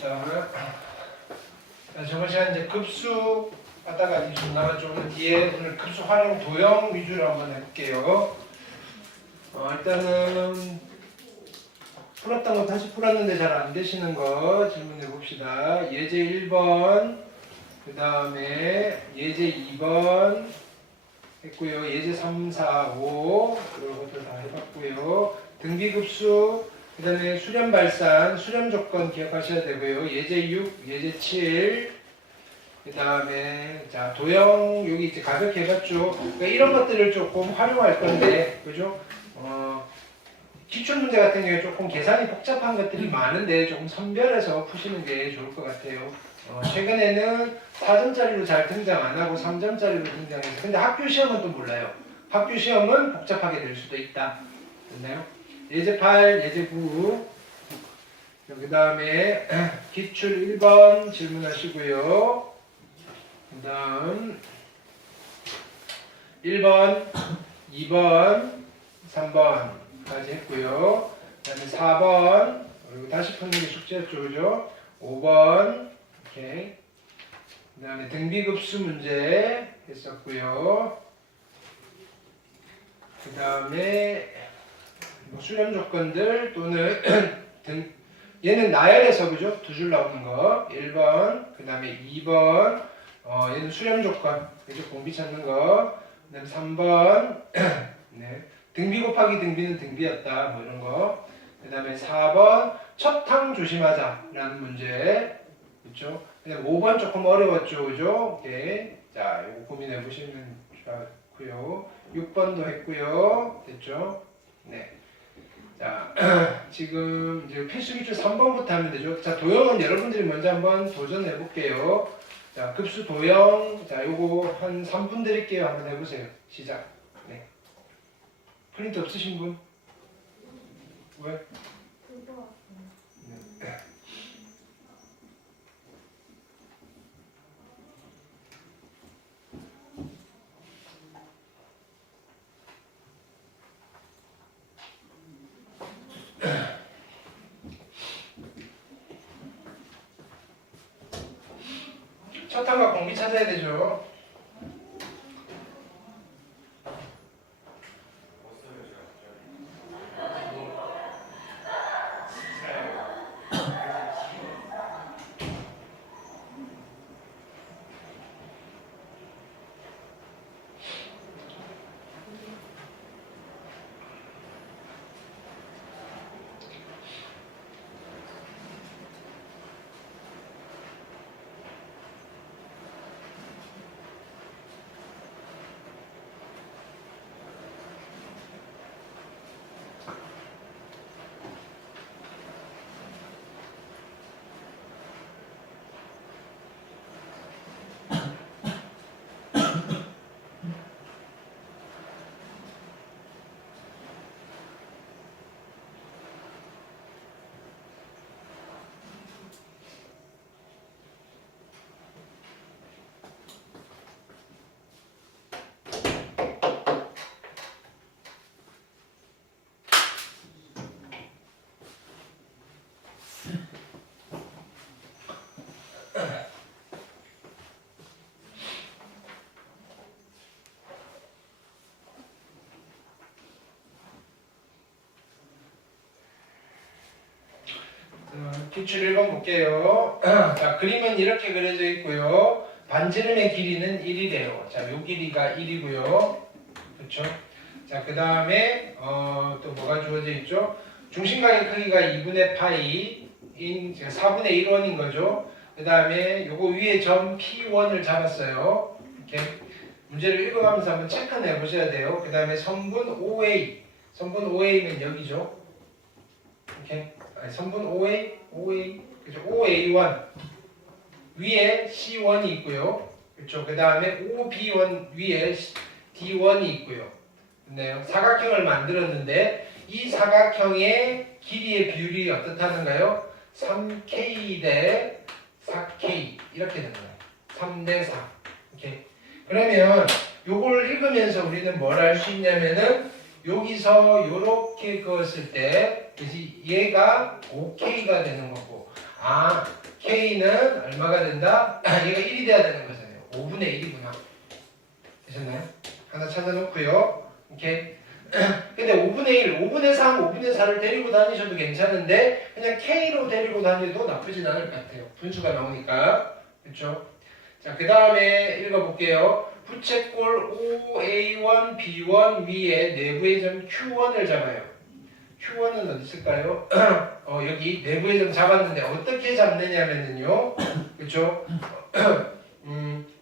봅시다. 자, 저번 시간 이제 급수 하다가 이제 좀 나가죠. 뒤에 오늘 급수 활용 도형 위주로 한번 해볼게요. 일단은 풀었던 거 다시 풀었는데 잘 안 되시는 거 질문해 봅시다. 예제 1번, 그 다음에 예제 2번 했고요. 예제 3, 4, 5 그런 것들 다 해봤고요. 등비급수, 그 다음에 수렴 발산, 수렴 조건 기억하셔야 되고요. 예제 6, 예제 7, 그 다음에 자 도형 여기 이제 가볍게 해봤죠. 그러니까 이런 것들을 조금 활용할 건데, 그죠? 기출 문제 같은 경우에 조금 계산이 복잡한 것들이 많은데 조금 선별해서 푸시는 게 좋을 것 같아요. 최근에는 4점짜리로 잘 등장 안 하고 3점짜리로 등장해서, 근데 학교 시험은 또 몰라요. 학교 시험은 복잡하게 될 수도 있다. 됐나요? 예제 8, 예제 9. 그 다음에 기출 1번 질문하시고요. 그 다음 1번, 2번, 3번까지 했고요. 그 다음에 4번, 그리고 다시 푸는 게 숙제였죠, 그죠? 5번, 오케이. 그 다음에 등비급수 문제 했었고요. 그 다음에 수렴 조건들 또는 얘는 나열해서, 그죠? 두 줄 나오는 거 1번, 그 다음에 2번, 얘는 수렴 조건, 그죠? 공비 찾는 거. 그 다음에 3번 네. 등비 곱하기 등비는 등비였다, 뭐 이런 거. 그 다음에 4번 첩탕 조심하자 라는 문제, 그렇죠? 그 다음에 5번 조금 어려웠죠, 그죠? 오케이. 자, 이거 고민해 보시면 좋고요. 6번도 했고요. 됐죠? 네. 자, 지금 이제 필수기출 3번부터 하면 되죠. 자, 도형은 여러분들이 먼저 한번 도전해 볼게요. 자, 급수 도형. 자, 요거 한 3분 드릴게요. 한번 해보세요. 시작. 네. 프린트 없으신 분? 왜? 네. 첫탕과 공비 찾아야 되죠. 기출 1번 볼게요. 자, 그림은 이렇게 그려져 있고요. 반지름의 길이는 1이래요. 자, 요 길이가 1이고요. 그렇죠? 자, 그 다음에 또 뭐가 주어져 있죠? 중심각의 크기가 2분의 파이인 4분의 1원인 거죠. 그 다음에 요거 위에 점 P1을 잡았어요. 이렇게 문제를 읽어가면서 한번 체크해 보셔야 돼요. 그 다음에 선분 OA, 선분 OA는 여기죠. 이렇게 선분 OA, 그죠? OA1 위에 C1이 있고요. 그렇죠? 그 다음에 OB1 위에 D1이 있고요. 네, 사각형을 만들었는데 이 사각형의 길이의 비율이 어떻다는가요? 3K 대 4K 이렇게 되는 거예요. 3대 4. 이렇게. 그러면 요걸 읽으면서 우리는 뭘 할 수 있냐면은 여기서 요렇게 그었을 때 얘가 5K가 되는 거고, 아, K는 얼마가 된다? 얘가 1이 돼야 되는 거잖아요. 5분의 1이구나. 되셨나요? 하나 찾아놓고요. 오케이. 근데 5분의 1, 5분의 3, 5분의 4를 데리고 다니셔도 괜찮은데 그냥 K로 데리고 다녀도 나쁘진 않을 것 같아요. 분수가 나오니까. 그렇죠? 자, 그 다음에 읽어볼게요. 부채꼴 OA1, B1 위에 내부의 점 Q1을 잡아요. Q1은 어디 있을까요? 여기 내부의 점 잡았는데 어떻게 잡느냐면요. 그렇죠?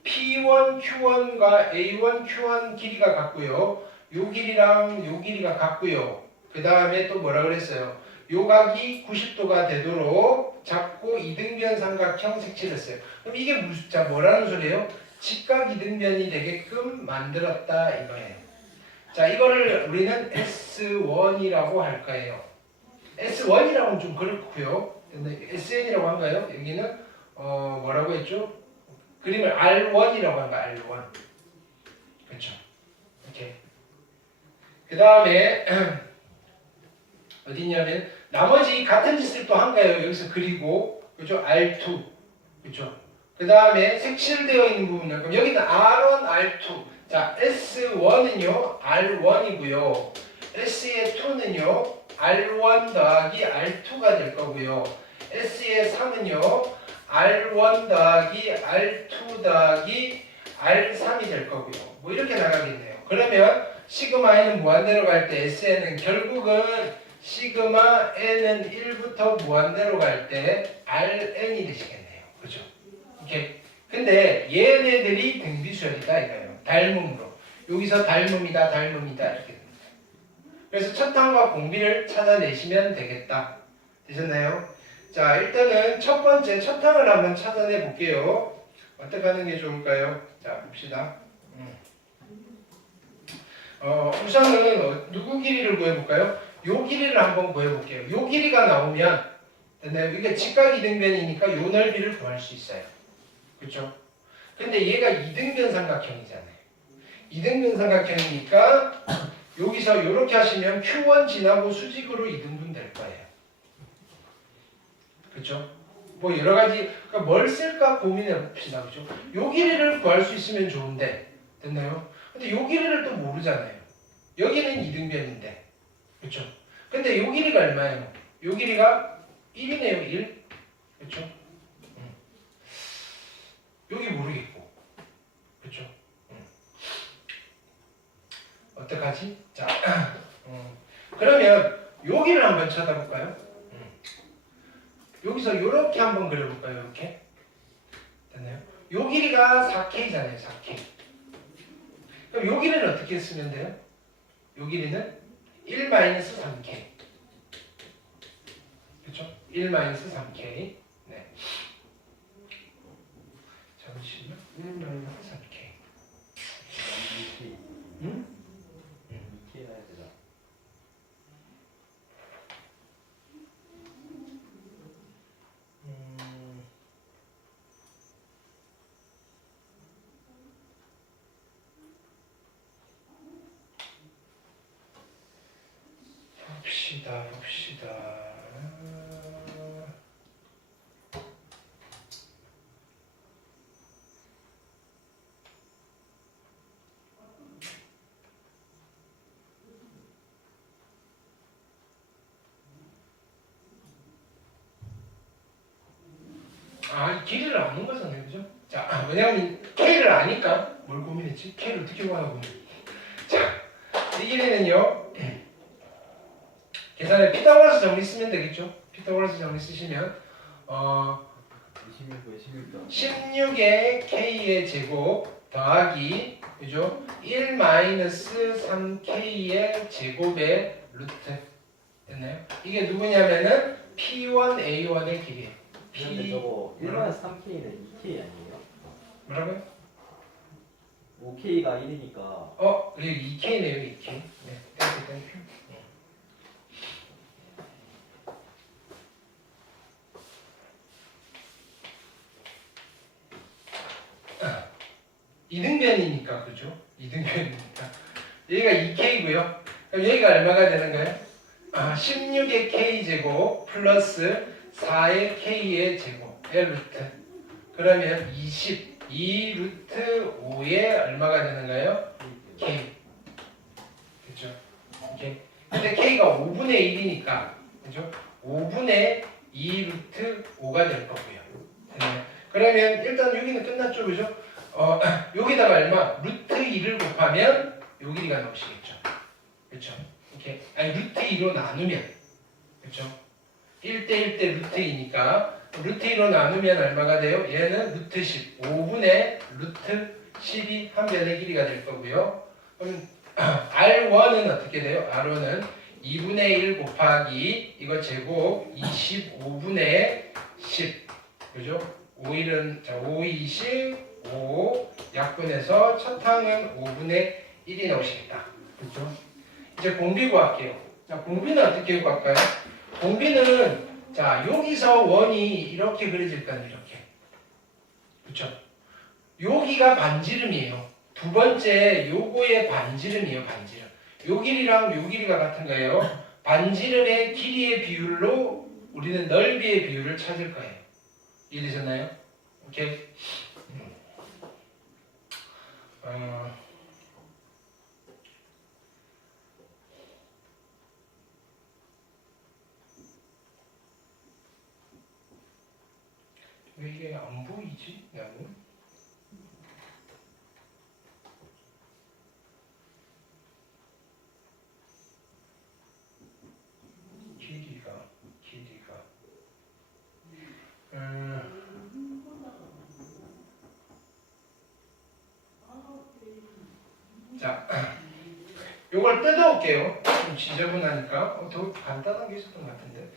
P1, Q1과 A1, Q1 길이가 같고요. 요 길이랑 요 길이가 같고요. 그 다음에 또 뭐라 그랬어요? 요 각이 90도가 되도록 잡고 이등변 삼각형 색칠했어요. 그럼 이게 무슨, 자, 뭐라는 소리예요? 직각 이등변이 되게끔 만들었다 이거예요. 자, 이거를 우리는 S1이라고 할 거예요. S1이라고는 좀 그렇고요. 근데 SN이라고 한가요? 여기는 뭐라고 했죠? 그림을 R1이라고 한 거야. R1. 그렇죠? 이렇게. 그 다음에 어디 있냐면 나머지 같은 짓을 또 한 거예요. 여기서 그리고 그죠? R2. 그죠? 그 다음에 색칠되어 있는 부분은 그럼 여기는 R1, R2. 자, S1은요 R1이고요. S의 2는요 R1 더하기 R2가 될 거고요. S의 3은요 R1 더하기 R2 더하기 R3이 될 거고요. 뭐 이렇게 나가겠네요. 그러면 시그마 n은 무한대로 갈 때 Sn은 결국은 시그마 n은 1부터 무한대로 갈 때 Rn이 되시겠네요. 그죠? 이렇게. 근데 얘네들이 등비수열이다 이거예요. 닮음으로. 여기서 닮음이다 이렇게 됩니다. 그래서 첫항과 공비를 찾아내시면 되겠다. 되셨나요? 자, 일단은 첫 번째 첫항을 한번 찾아내 볼게요. 어떻게 하는 게 좋을까요? 자, 봅시다. 우선은 누구 길이를 구해볼까요? 요 길이를 한번 구해볼게요. 요 길이가 나오면 됐나요? 이게 직각 이등변이니까 요 넓이를 구할 수 있어요. 그렇죠? 근데 얘가 이등변 삼각형이잖아요. 이등변 삼각형이니까 여기서 이렇게 하시면 Q1 지나고 수직으로 이등분 될 거예요. 그렇죠? 뭐 여러 가지 그러니까 뭘 쓸까 고민해 봅시다. 그렇죠? 요 길이를 구할 수 있으면 좋은데 됐나요? 근데 요 길이를 또 모르잖아요. 여기는 이등변인데. 그렇죠? 근데 요 길이가 얼마예요? 요 길이가 1이네요. 1. 그렇죠? 여기 모르겠고. 그렇죠? 어떡하지? 자, 그러면 여기를 한번 쳐다볼까요? 여기서 이렇게 한번 그려볼까요? 이렇게 됐나요? 요 길이가 4K잖아요. 4K. 그럼 요 길이는 어떻게 쓰면 돼요? 요 길이는 1-3K. 그렇죠? 1-3K. 네. 잠시만. 1-3K. 응? 봅시다. 이 길이를 아는 거잖아요. 그죠? 자, 왜냐면 K를 아니까 뭘 고민했지? K를 어떻게 구하나 자, 이 길이는요. 계산에 피타고라스 정리 쓰면 되겠죠? 피타고라스 정리 쓰시면 16의 K의 제곱 더하기 그죠? 1-3K의 제곱의 루트 됐나요? 이게 누구냐면은 P1A1의 길이에요. 근데 저거 1-3K는 2K 아니에요? 뭐라고요? 5K가 1이니까 여기 2K네요. 2K. 네, 땡큐. 이등변이니까 그죠? 이등변이니까 여기가 2K고요. 그럼 여기가 얼마가 되는 거예요? 16의 K제곱 플러스 4의 k의 제곱 L 루트 그러면 22 루트 5에 얼마가 되는가요? k 그죠? 오케이. 근데 k가 5분의 1이니까 그죠? 5분의 2 루트 5가 될 거고요. 네. 그러면 일단 여기는 끝났죠, 그죠? 여기다가 얼마? 루트 2를 곱하면 요 길이가 나오시겠죠. 그렇죠? 오케이. 아니 루트 2로 나누면 그렇죠? 1대 1대 루트 2니까 루트 2로 나누면 얼마가 돼요? 얘는 루트 10 5분의 루트 10이 한 변의 길이가 될 거고요. 그럼 R1은 어떻게 돼요? R1은 2분의 1 곱하기 이거 제곱 25분의 10 그죠? 5일은 자 5, 20, 5 약분해서 첫 항은 5분의 1이 나오시겠다. 그렇죠? 이제 공비 구할게요. 자, 공비는 어떻게 구할까요? 공비는 자 여기서 원이 이렇게 그려질 거는 이렇게. 그렇죠? 여기가 반지름이에요. 두 번째 요거의 반지름이에요. 반지름. 요 길이랑 요 길이가 같은 거예요. 반지름의 길이의 비율로 우리는 넓이의 비율을 찾을 거예요. 이해되셨나요? 오케이. 왜 이게 안 보이지? 나는 길이가 자, 요걸 뜯어올게요. 좀 지저분하니까 더 간단한 게 있었던 것 같은데.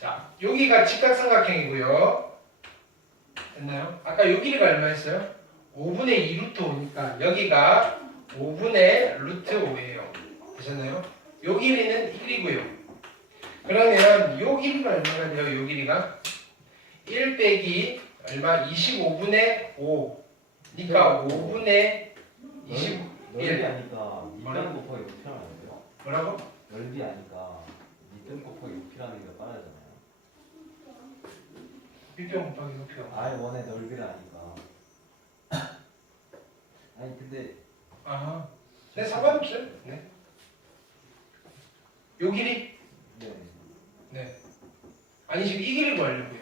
자, 여기가 직각삼각형이고요. 됐나요? 아까 요 길이가 얼마였어요? 5분의 2 루트 5니까 여기가 5분의 루트 5예요. 되셨나요? 요 길이는 1이고요. 그러면 요 길이가 얼마나 돼요? 요 길이가 1 빼기 얼마? 25분의 5. 그러니까 5분의 21. 넓이 아니까 밑변 곱하기 높이라는 안 돼요? 뭐라고? 넓이 아니까 밑변 곱하기 높이라는 게 빠르잖아요. 밑변 곱하기 높이가 R1의 넓이를 아니까. 아니 근데 네, 상관없어요. 네. 요 길이? 네. 네. 아니 지금 이 길이 구하려고요.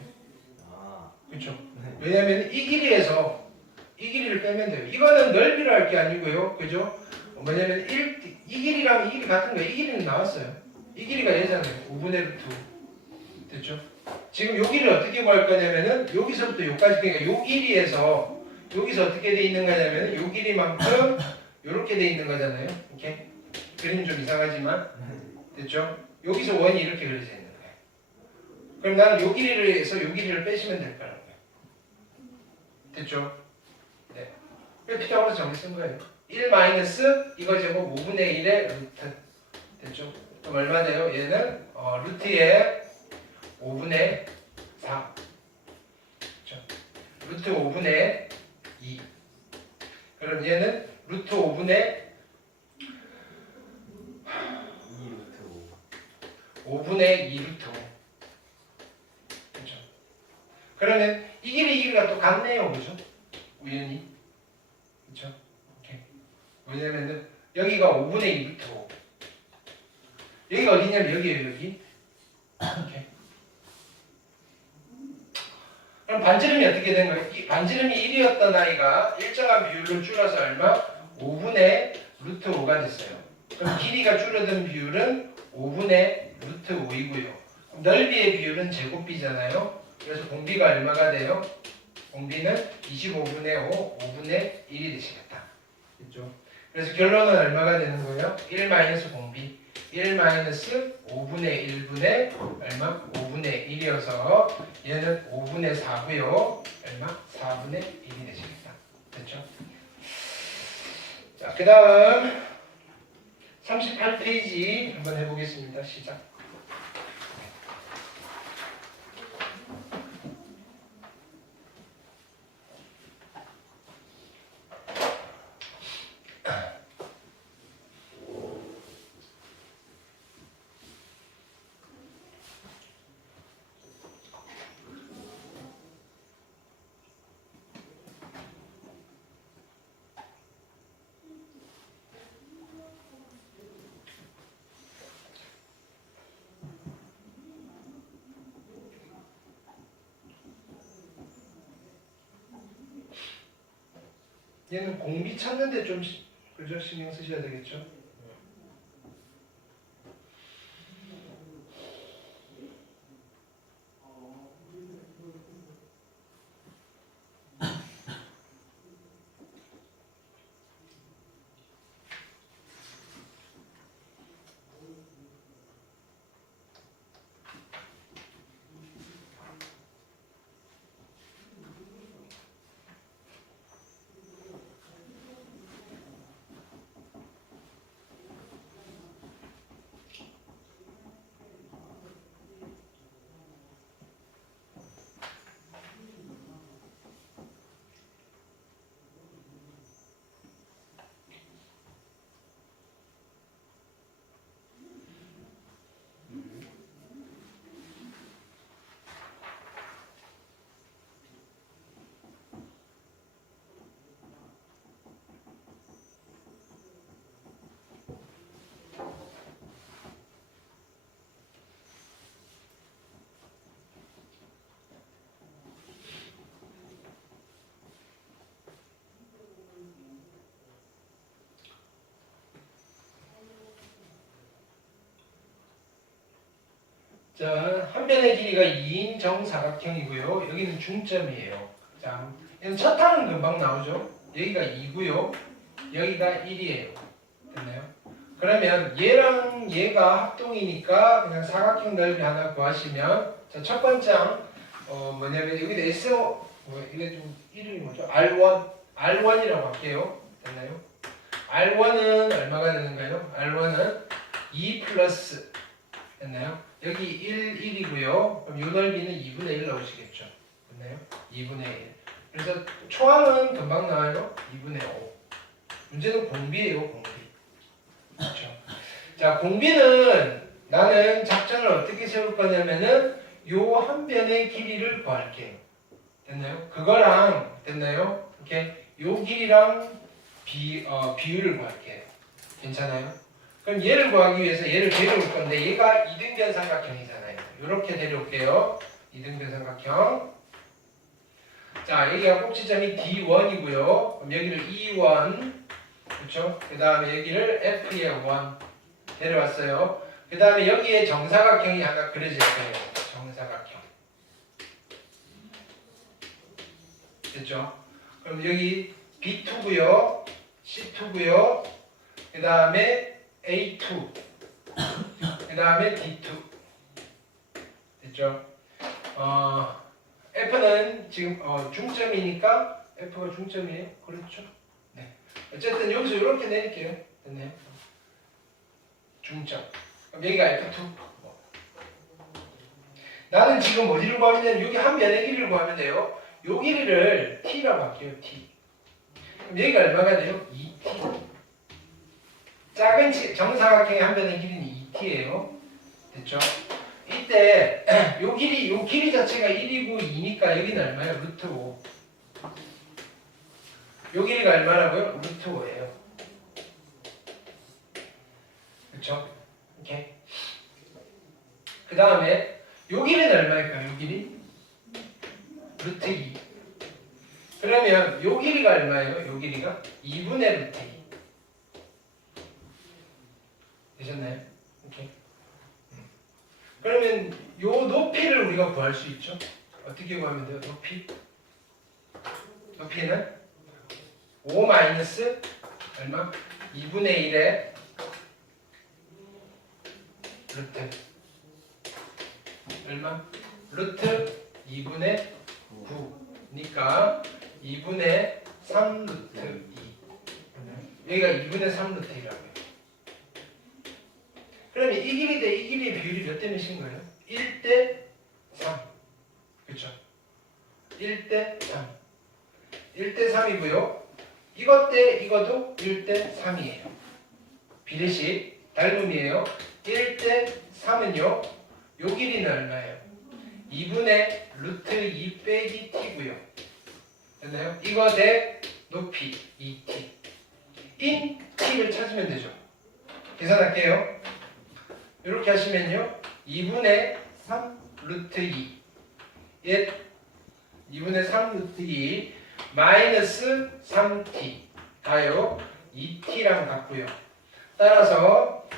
아. 그렇죠? 네. 왜냐면 이 길이에서 이 길이를 빼면 돼요. 이거는 넓이를 할 게 아니고요. 그죠? 뭐냐면 이 길이랑 이 길이 같은 거예요. 이 길이는 나왔어요. 이 길이가 얘잖아요. 5분의 루트 5. 됐죠? 지금 요 길이를 어떻게 구할 거냐면은 여기서부터 여기까지 그러니까 요 길이에서 여기서 어떻게 돼 있는 거냐면은 요 길이만큼 요렇게 돼 있는 거잖아요. 이렇게 그림 좀 이상하지만 됐죠? 여기서 원이 이렇게 그려져 있는 거예요. 그럼 나는 요 길이를 해서 요 길이를 빼시면 될 거라고요. 됐죠? 네. 그래서 피타고라스 정리 쓴 거예요. 1 마이너스 이거 제곱 5분의 1의 루트. 됐죠? 그럼 얼마 돼요? 얘는 루트의 5분의 4. 그렇죠? 루트 5분의 2. 그럼 얘는 루트 5분의 2 루트 5. 5분의 2 루트 5. 그렇죠? 그러면 이 길이가 또 같네요. 그죠? 우연히. 그렇죠? 오케이. 왜냐면은 여기가 5분의 2 루트 5. 여기가 어디냐면 여기에요. 여기. 오케이. 그럼 반지름이 어떻게 된 거예요? 이 반지름이 1이었던 아이가 일정한 비율로 줄어서 얼마? 5분의 루트 5가 됐어요. 그럼 길이가 줄어든 비율은 5분의 루트 5이고요. 넓이의 비율은 제곱비잖아요. 그래서 공비가 얼마가 돼요? 공비는 25분의 5, 5분의 1이 되시겠다. 그렇죠? 그래서 결론은 얼마가 되는 거예요? 1 마이너스 공비. 1 마이너스 5분의 1분의 얼마? 5분의 1이어서 얘는 5분의 4고요. 얼마? 4분의 1이 되시겠다. 됐죠? 자, 그 다음 38페이지 한번 해보겠습니다. 시작. 얘는 공비 찾는데 좀 그죠? 신경 쓰셔야 되겠죠? 자, 한 변의 길이가 2인 정사각형이고요. 여기는 중점이에요. 자, 얘는 첫 항은 금방 나오죠. 여기가 2고요. 여기가 1이에요. 됐나요? 그러면 얘랑 얘가 합동이니까 그냥 사각형 넓이 하나 구하시면 자, 첫 번째 항 뭐냐면 여기다 SO 이게 좀 이름이 뭐죠? R1이라고 할게요. 됐나요? R1은 얼마가 되는가요? R1은 2 플러스 됐나요? 여기 1, 1이고요. 그럼 요 넓이는 2분의 1 나오시겠죠? 됐나요? 2분의 1. 그래서 초항은 금방 나와요. 2분의 5. 문제는 공비예요, 공비. 그렇죠? 자, 공비는 나는 작전을 어떻게 세울 거냐면은 요 한 변의 길이를 구할게요. 됐나요? 그거랑 됐나요? 이렇게 요 길이랑 비율을 구할게요. 괜찮아요? 그럼 얘를 구하기 위해서 얘를 데려올 건데 얘가 이등변 삼각형이잖아요. 이렇게 데려올게요. 이등변 삼각형. 자, 여기가 꼭지점이 D1이고요. 그럼 여기를 E1, 그렇죠? 그 다음에 여기를 F의 1 데려왔어요. 그 다음에 여기에 정사각형이 하나 그려질 거예요. 정사각형. 됐죠? 그럼 여기 B2고요. C2고요. 그 다음에 A2. 그 다음에 D2. 됐죠? F는 지금 중점이니까 F가 중점이에요. 그렇죠? 네. 어쨌든 여기서 이렇게 내릴게요. 됐네요. 중점. 그럼 여기가 F2. 나는 지금 어디를 구하면 여기 한 변의 길이를 구하면 돼요. 요 길이를 T라고 할게요. T. 그럼 여기가 얼마가 돼요? 2T. 작은 정사각형의 한 변의 길이는 2T예요. 됐죠? 이때 요 길이 자체가 1이고 2니까 여기는 얼마예요? 루트 5. 요 길이가 얼마라고요? 루트 5예요. 그렇죠? 이렇게. 그 다음에 요 길이는 얼마일까요? 요 길이? 루트 2. 그러면 요 길이가 얼마예요? 요 길이가? 2분의 루트 2. 되셨나요? 오케이. 그러면 요 높이를 우리가 구할 수 있죠? 어떻게 구하면 돼요? 높이는 5 마이너스 얼마? 2분의 1의 루트 얼마? 루트 2분의 9니까 2분의 3 루트 2. 여기가 2분의 3 루트 2라고요. 그러면 이 길이 대 이 길이의 비율이 몇 대 몇인 거예요? 1대 3. 그렇죠? 1대 3. 1대 3이고요. 이것 대 이것도 1대 3이에요. 비례식 닮음이에요. 1대 3은요. 요 길이는 얼마예요? 2분의 루트 2 빼기 t고요. 됐나요? 이거 대 높이 2t. 인 t를 찾으면 되죠. 계산할게요. 이렇게 하시면요. 2분의 3 루트 2. 2분의 3 루트 2 마이너스 3t. 다요 2t랑 같고요. 따라서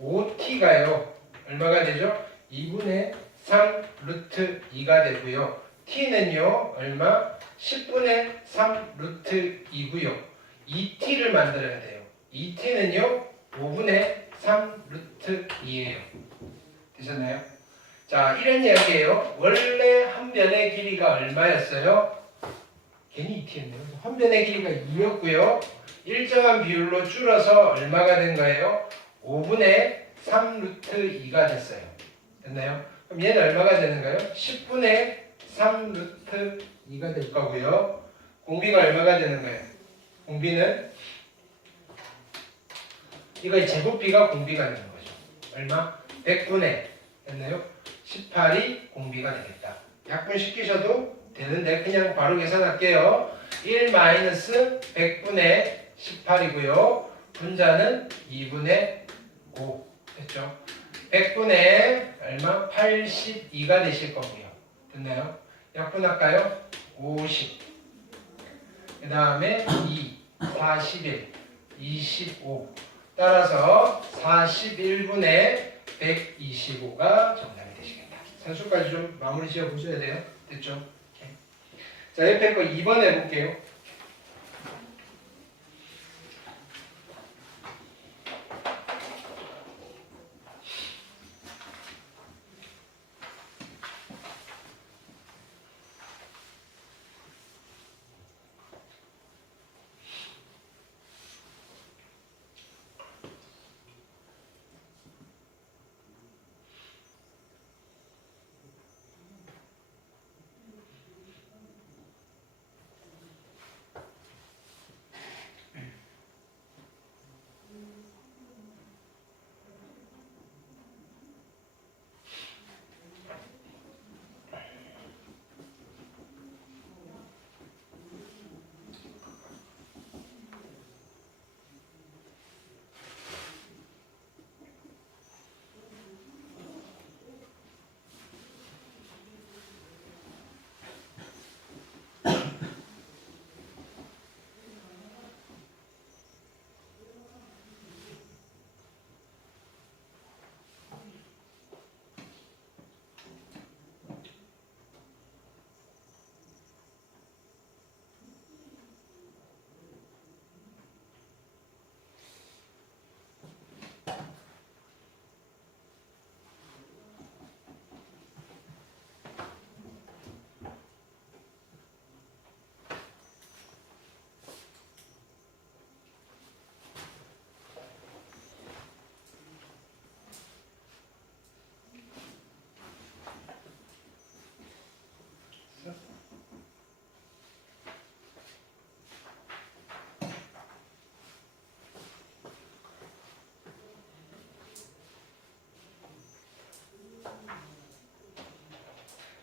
5t가요 얼마가 되죠? 2분의 3 루트 2가 되고요. t는요 얼마? 10분의 3 루트 2고요. 2t를 만들어야 돼요. 2t는요 5분의 3 루트 2예요. 되셨나요? 자, 이런 이야기예요. 원래 한 변의 길이가 얼마였어요? 괜히 2t였네요. 한 변의 길이가 2였고요. 일정한 비율로 줄어서 얼마가 된 거예요? 5분의 3 루트 2가 됐어요. 됐나요? 그럼 얘는 얼마가 되는가요? 10분의 3 루트 2가 될 거고요. 공비가 얼마가 되는 거예요? 공비는 이거 제곱비가 공비가 되는 거죠. 얼마? 100분의 됐나요? 18이 공비가 되겠다. 약분시키셔도 되는데 그냥 바로 계산할게요. 1 마이너스 100분의 18이고요. 분자는 2분의 5 됐죠? 100분의 얼마? 82가 되실 거고요. 됐나요? 약분할까요? 50. 그 다음에 2, 41, 25. 따라서 41분의 125가 정답이 되시겠다. 산수까지 좀 마무리 지어 보셔야 돼요. 됐죠? 오케이. 자, 옆에 거 2번 해볼게요.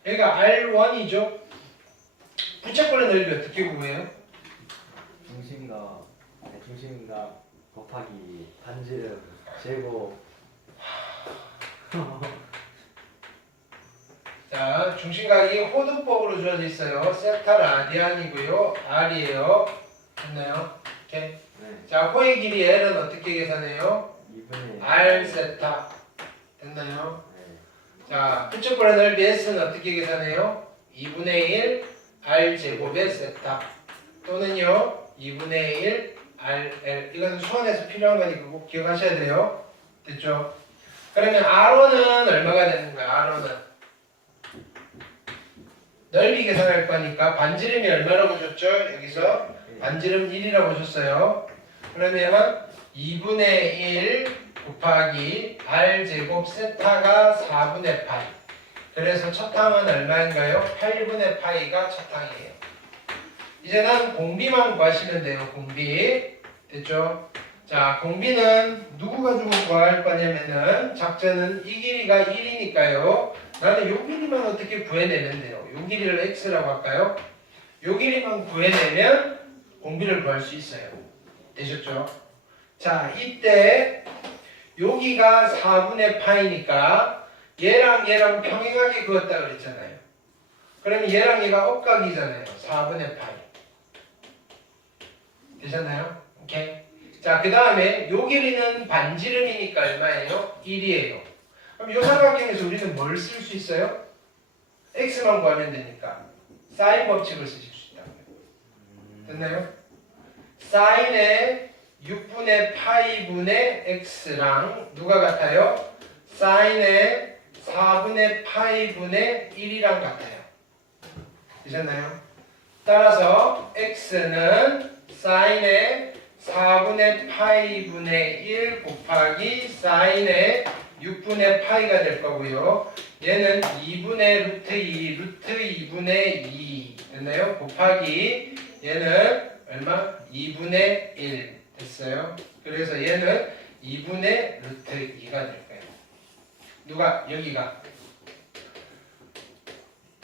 여기가 R1이죠. 부채꼴의 넓이 어떻게 구해요? 중심과 곱하기 반지름 제곱. 자, 중심각이 호두법으로 주어져 있어요. 세타 라디안이고요. R이에요. 됐나요? 오케이. 네. 자, 호의 길이 L은 어떻게 계산해요? 2분의 R 세타. 됐나요? 네. 자, 부채꼴의 넓이 S는 어떻게 계산해요? 2분의 1 R 제곱의 세타. 또는요, 2분의 1 RL. 이건 수원에서 필요한 거니까 꼭 기억하셔야 돼요. 됐죠? 그러면 R1은 얼마가 되는 거야? R1은 넓이 계산할 거니까 반지름이 얼마라고 줬죠? 여기서 반지름 1이라고 줬어요. 그러면 2분의 1 곱하기 R제곱 세타가 4분의 파이. 그래서 첫 항은 얼마인가요? 8분의 파이가 첫 항이에요. 이제는 공비만 구하시면 돼요. 공비. 됐죠? 자, 공비는 누구 가지고 구할 거냐면은 작전은 이 길이가 1이니까요. 나는 요 길이만 어떻게 구해내면 돼요. 요 길이를 x라고 할까요? 요 길이만 구해내면 공비를 구할 수 있어요. 되셨죠? 자, 이때 여기가 4분의 파이니까 얘랑 얘랑 평행하게 그었다 그랬잖아요. 그러면 얘랑 얘가 억각이잖아요. 4분의 파이. 되셨나요? 오케이. 자, 그 다음에 요 길이는 반지름이니까 얼마예요? 1이에요. 그럼 요 삼각형에서 우리는 뭘 쓸 수 있어요? x만 구하면 되니까 사인 법칙을 쓰실 수 있다고요. 됐나요? 사인의 6분의 파이분의 x랑 누가 같아요? 사인의 4분의 파이분의 1이랑 같아요. 되셨나요? 따라서 x는 사인의 4분의 파이분의 1 곱하기 사인의 6분의 파이가 될 거고요. 얘는 2분의 루트 2, 루트 2분의 2 됐나요? 곱하기 얘는 얼마? 2분의 1 됐어요. 그래서 얘는 2분의 루트 2가 될 거예요. 누가? 여기가.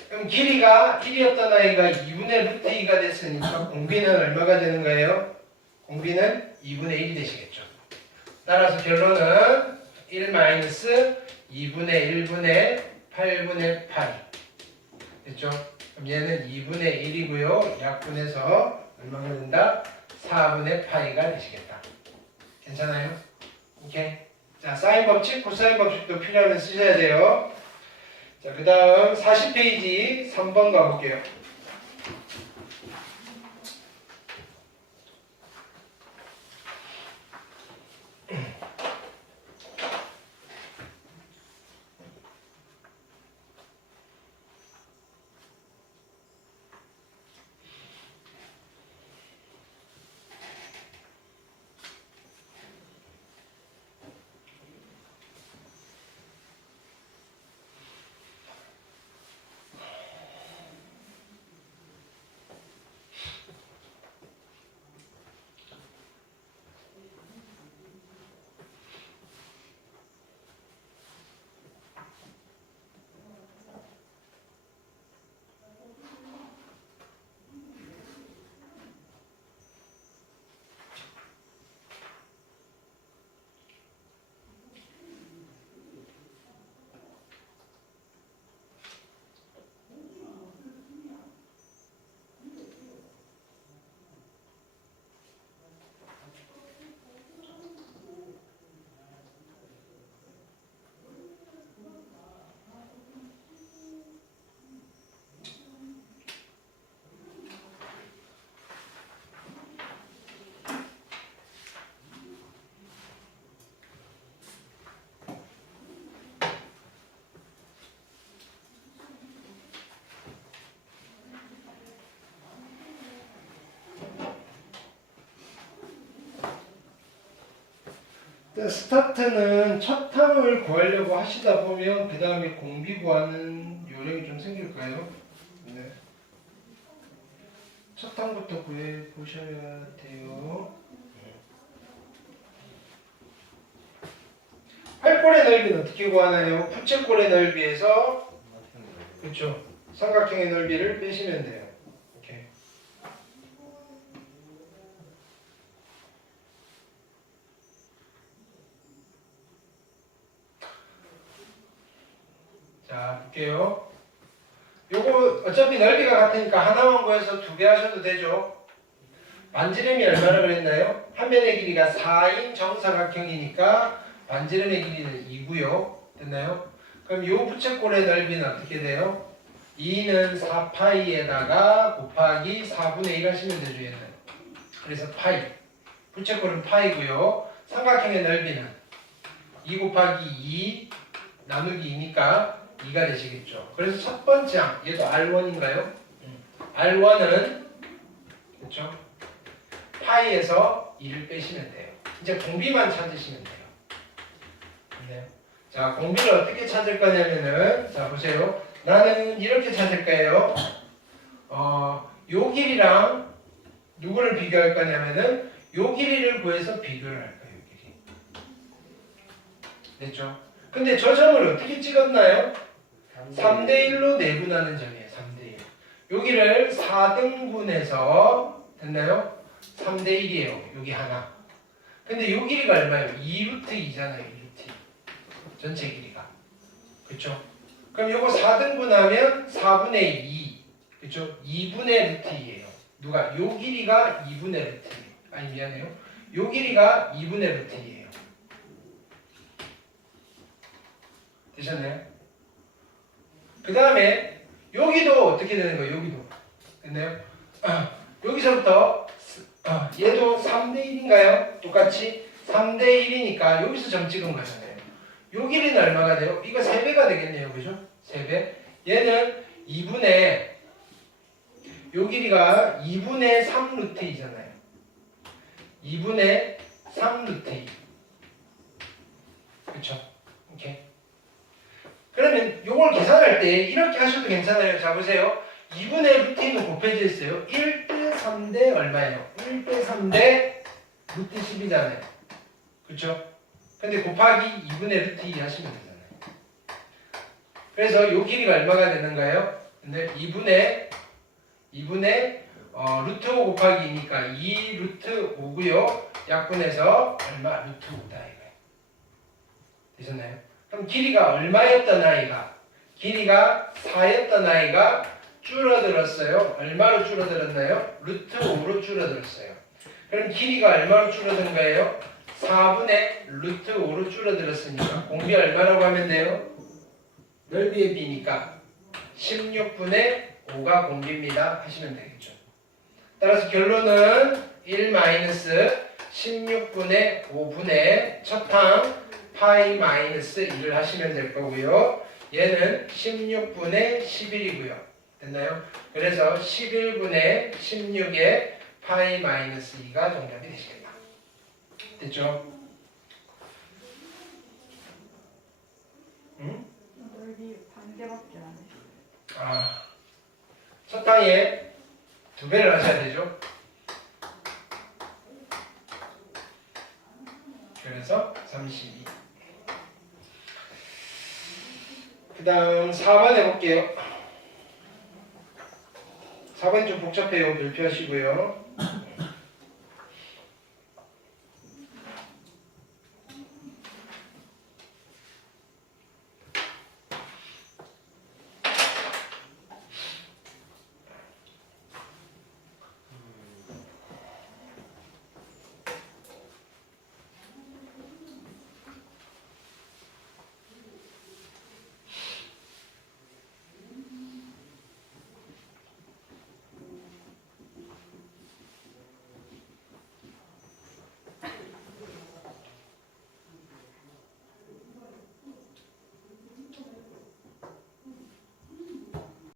그럼 길이가 1이었던 아이가 2분의 루트 2가 됐으니까 공비는 얼마가 되는 거예요? 공비는 2분의 1이 되시겠죠. 따라서 결론은 1 마이너스 2분의 1분의 8분의 8 됐죠? 그럼 얘는 2분의 1이고요. 약분해서 얼마가 된다? 4분의 파이가 되시겠다. 괜찮아요? 오케이. 자, 사인 법칙, 코사인 법칙도 필요하면 쓰셔야 돼요. 자, 그 다음 40페이지 3번 가볼게요. 스타트는 첫 탐을 구하려고 하시다 보면 그 다음에 공비 구하는 요령이 좀 생길까요? 네. 첫 탐부터 구해 보셔야 돼요. 팔골의 넓이는 어떻게 구하나요? 부채꼴의 넓이에서 그렇죠. 삼각형의 넓이를 빼시면 돼요. 오케이. 자, 볼게요. 요거 어차피 넓이가 같으니까 하나만 구해서 두 개 하셔도 되죠. 반지름이 얼마나 그랬나요? 한 면의 길이가 4인 정사각형이니까 반지름의 길이는 2고요. 됐나요? 그럼 요 부채꼴의 넓이는 어떻게 돼요? 2는 4파이에다가 곱하기 4분의 1 하시면 되죠. 얘는. 그래서 파이. 부채꼴은 파이고요. 삼각형의 넓이는 2 곱하기 2 나누기 2니까 2가 되시겠죠. 그래서 첫 번째 항, 얘도 R1인가요? R1은 그렇죠? 파이에서 2를 빼시면 돼요. 이제 공비만 찾으시면 돼요. 네. 자, 공비를 어떻게 찾을 거냐면은 자, 보세요. 나는 이렇게 찾을 거예요. 요 길이랑 누구를 비교할 거냐면은 요 길이를 구해서 비교를 할 거예요. 요 길이. 됐죠? 근데 저 점을 어떻게 찍었나요? 3대1로 내분하는 점이에요. 3대1. 여기를 4등분해서 됐나요? 3대1이에요. 여기 하나. 근데 요 길이가 얼마예요? 2루트 2잖아요. 2루트 2. 전체 길이가. 그쵸? 그럼 요거 4등분하면 4분의 2. 그쵸? 2분의 루트 2예요. 누가? 요 길이가 2분의 루트 2. 아니 미안해요. 요 길이가 2분의 루트 2예요. 되셨나요? 그 다음에 여기도 어떻게 되는 거예요? 여기도 됐나요? 여기서부터 얘도 3대 1인가요? 똑같이 3대 1이니까 여기서 점 찍은 거잖아요. 요 길이는 얼마가 돼요? 이거 3배가 되겠네요. 그죠? 3배. 얘는 2분의 요 길이가 2분의 3 루트 2잖아요. 2분의 3 루트 2. 그쵸? 오케이. 그러면 요걸 계산할 때 이렇게 하셔도 괜찮아요. 자 보세요. 2분의 루트 2는 곱해져 있어요. 1대 3대 얼마예요? 1대 3대 루트 10이잖아요. 그쵸? 근데 곱하기 2분의 루트 2 하시면 되잖아요. 그래서 요 길이가 얼마가 되는가요? 근데 2분의 루트 5 곱하기 2니까 2 루트 5고요. 약분해서 얼마? 루트 5다 이거예요. 되셨나요? 그럼 길이가 얼마였던 아이가? 길이가 4였던 아이가 줄어들었어요. 얼마로 줄어들었나요? 루트 5로 줄어들었어요. 그럼 길이가 얼마로 줄어든 거예요? 4분의 루트 5로 줄어들었으니까 공비 얼마라고 하면 돼요? 넓이의 비니까 16분의 5가 공비입니다 하시면 되겠죠. 따라서 결론은 1-16분의 5분의 첫항 파이 마이너스 1을 하시면 될 거고요. 얘는 16분의 11이고요. 됐나요? 그래서 11분의 16의 파이 마이너스 2가 정답이 되시겠다. 됐죠? 응? 넓이 반개밖에 안 해. 첫 항에 2배를 하셔야 되죠. 그래서 32. 그 다음 4번 해볼게요. 4번이 좀 복잡해요. 별표하시고요.